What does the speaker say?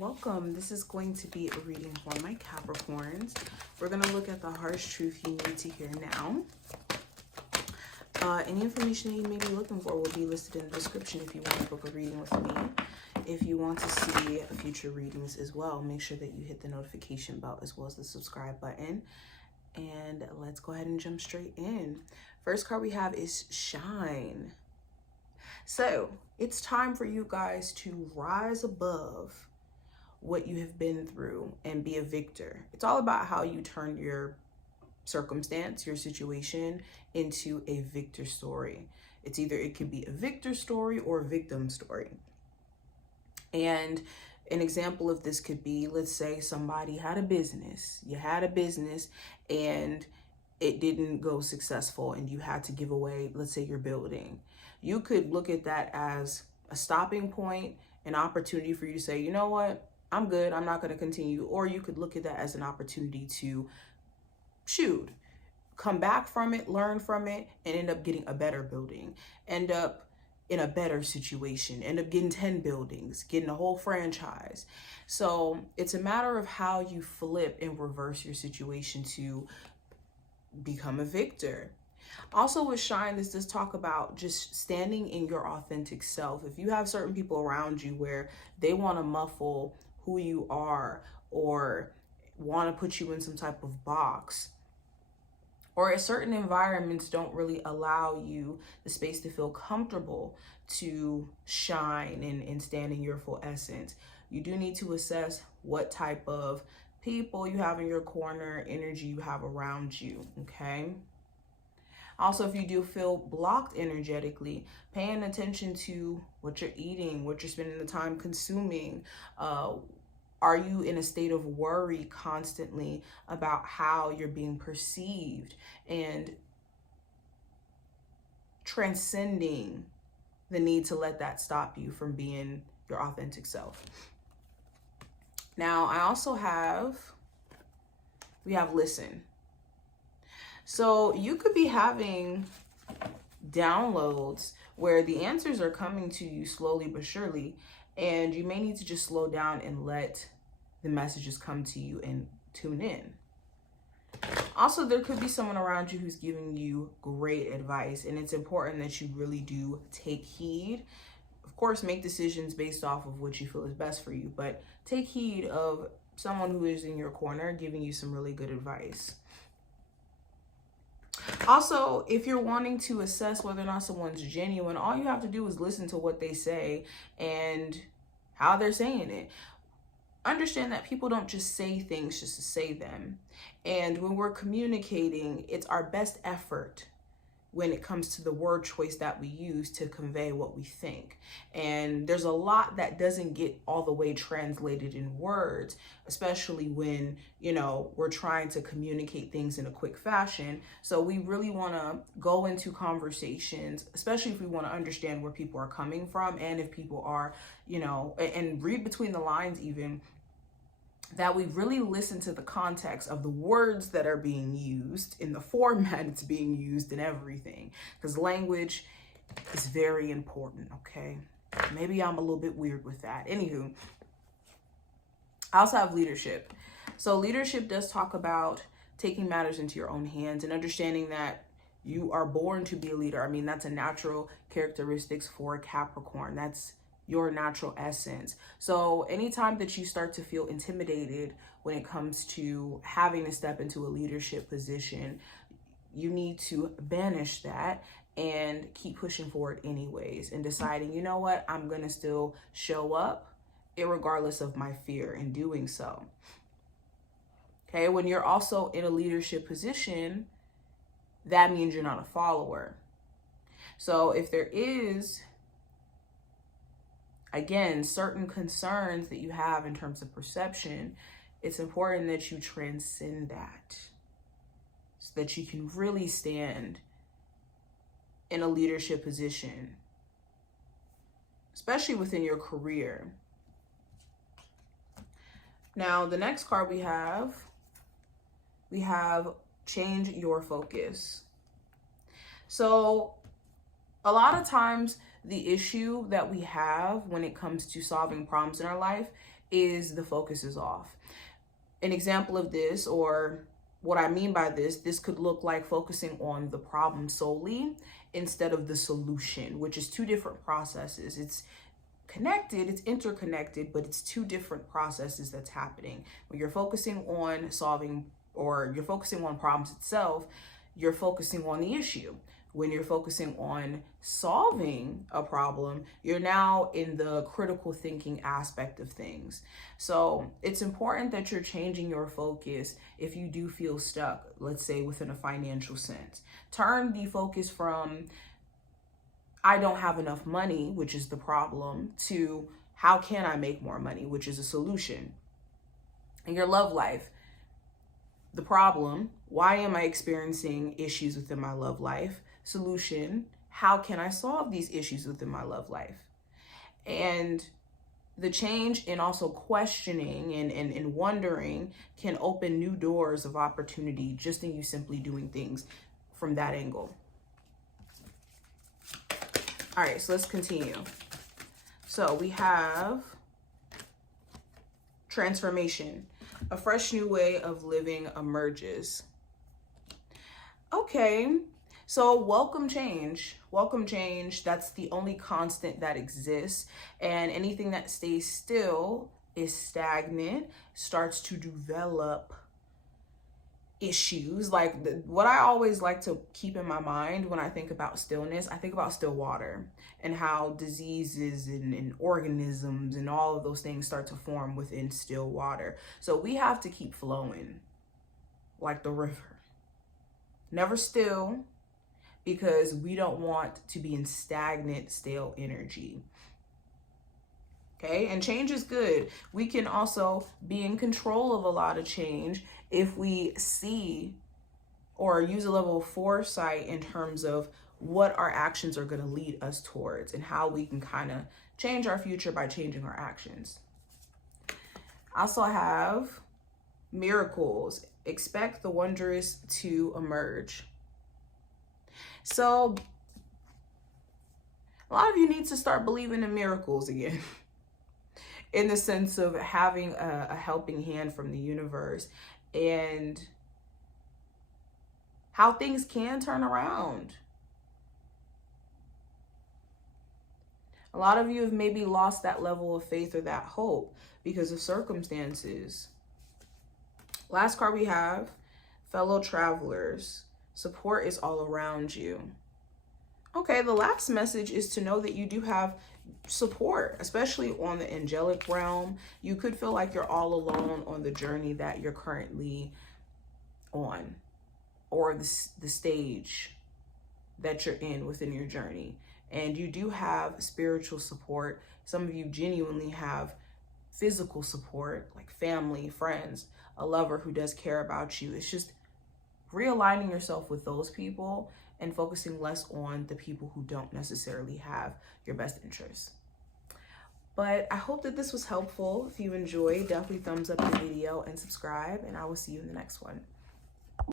welcome. This is going to be a reading for my Capricorns. We're going to look at the harsh truth you need to hear now. Any information that you may be looking for will be listed in the description if you want to book a reading with me. If you want to see future readings as well, make sure that you hit the notification bell as well as the subscribe button. And let's go ahead and jump straight in. First card we have is Shine. So it's time for you guys to rise above what you have been through and be a victor. It's all about how you turn your circumstance, your situation into a victor story. It could be a victor story or a victim story. And an example of this could be, let's say somebody had a business. You had a business and it didn't go successful and you had to give away, let's say, your building. You could look at that as a stopping point, an opportunity for you to say, you know what, I'm good, I'm not going to continue. Or you could look at that as an opportunity to come back from it, learn from it, and end up getting a better building, end up in a better situation, end up getting 10 buildings, getting a whole franchise. So it's a matter of how you flip and reverse your situation to become a victor. Also with Shine, this does talk about just standing in your authentic self. If you have certain people around you where they want to muffle who you are or want to put you in some type of box, or certain environments don't really allow you the space to feel comfortable to shine and stand in your full essence, you do need to assess what type of people you have in your corner, energy you have around you, okay? Also, if you do feel blocked energetically, paying attention to what you're eating, what you're spending the time consuming. Are you in a state of worry constantly about how you're being perceived and transcending the need to let that stop you from being your authentic self? Now, we have Listen. So you could be having downloads where the answers are coming to you slowly but surely, and you may need to just slow down and let the messages come to you and tune in. Also, there could be someone around you who's giving you great advice, and it's important that you really do take heed. Of course, make decisions based off of what you feel is best for you, but take heed of someone who is in your corner giving you some really good advice. Also, if you're wanting to assess whether or not someone's genuine, all you have to do is listen to what they say and how they're saying it. Understand that people don't just say things just to say them. And when we're communicating, it's our best effort when it comes to the word choice that we use to convey what we think. And there's a lot that doesn't get all the way translated in words, especially when, we're trying to communicate things in a quick fashion. So we really want to go into conversations, especially if we want to understand where people are coming from, and if people are, and read between the lines even, that we really listen to the context of the words that are being used, in the format it's being used, and everything. Because language is very important, okay? Maybe I'm a little bit weird with that. Anywho, I also have Leadership. So leadership does talk about taking matters into your own hands and understanding that you are born to be a leader. I mean, that's a natural characteristics for a Capricorn. That's your natural essence. So anytime that you start to feel intimidated when it comes to having to step into a leadership position, you need to banish that and keep pushing forward anyways, and deciding, you know what, I'm going to still show up irregardless of my fear in doing so. Okay, when you're also in a leadership position, that means you're not a follower. So if there is, again, certain concerns that you have in terms of perception, it's important that you transcend that so that you can really stand in a leadership position, especially within your career. Now, the next card we have Change Your Focus. So a lot of times the issue that we have when it comes to solving problems in our life is the focus is off. An example of this, or what I mean by this could look like focusing on the problem solely instead of the solution, which is two different processes. It's connected, it's interconnected, but it's two different processes that's happening. When you're focusing on solving, or you're focusing on problems itself, you're focusing on the issue. When you're focusing on solving a problem, you're now in the critical thinking aspect of things. So it's important that you're changing your focus if you do feel stuck, let's say within a financial sense. Turn the focus from I don't have enough money, which is the problem, to how can I make more money, which is a solution. In your love life, the problem, why am I experiencing issues within my love life? Solution, how can I solve these issues within my love life? And the change in also questioning and wondering can open new doors of opportunity just in you simply doing things from that angle. All right, so let's continue. So we have transformation. A fresh new way of living emerges. Okay, so welcome change. Welcome change. That's the only constant that exists. And anything that stays still is stagnant, starts to develop issues. Like what I always like to keep in my mind when I think about stillness, I think about still water and how diseases and organisms and all of those things start to form within still water. So we have to keep flowing like the river. Never still, because we don't want to be in stagnant, stale energy. Okay, and change is good. We can also be in control of a lot of change if we see or use a level of foresight in terms of what our actions are going to lead us towards and how we can kind of change our future by changing our actions. I also have miracles. Expect the wondrous to emerge. So a lot of you need to start believing in miracles again. In the sense of having a helping hand from the universe and how things can turn around. A lot of you have maybe lost that level of faith or that hope because of circumstances. Last card we have, fellow travelers. Support is all around you. Okay, the last message is to know that you do have support, especially on the angelic realm. You could feel like you're all alone on the journey that you're currently on, or the stage that you're in within your journey. And you do have spiritual support. Some of you genuinely have physical support, like family, friends, a lover who does care about you. It's just realigning yourself with those people and focusing less on the people who don't necessarily have your best interests. But I hope that this was helpful. If you enjoyed, definitely thumbs up the video and subscribe, and I will see you in the next one.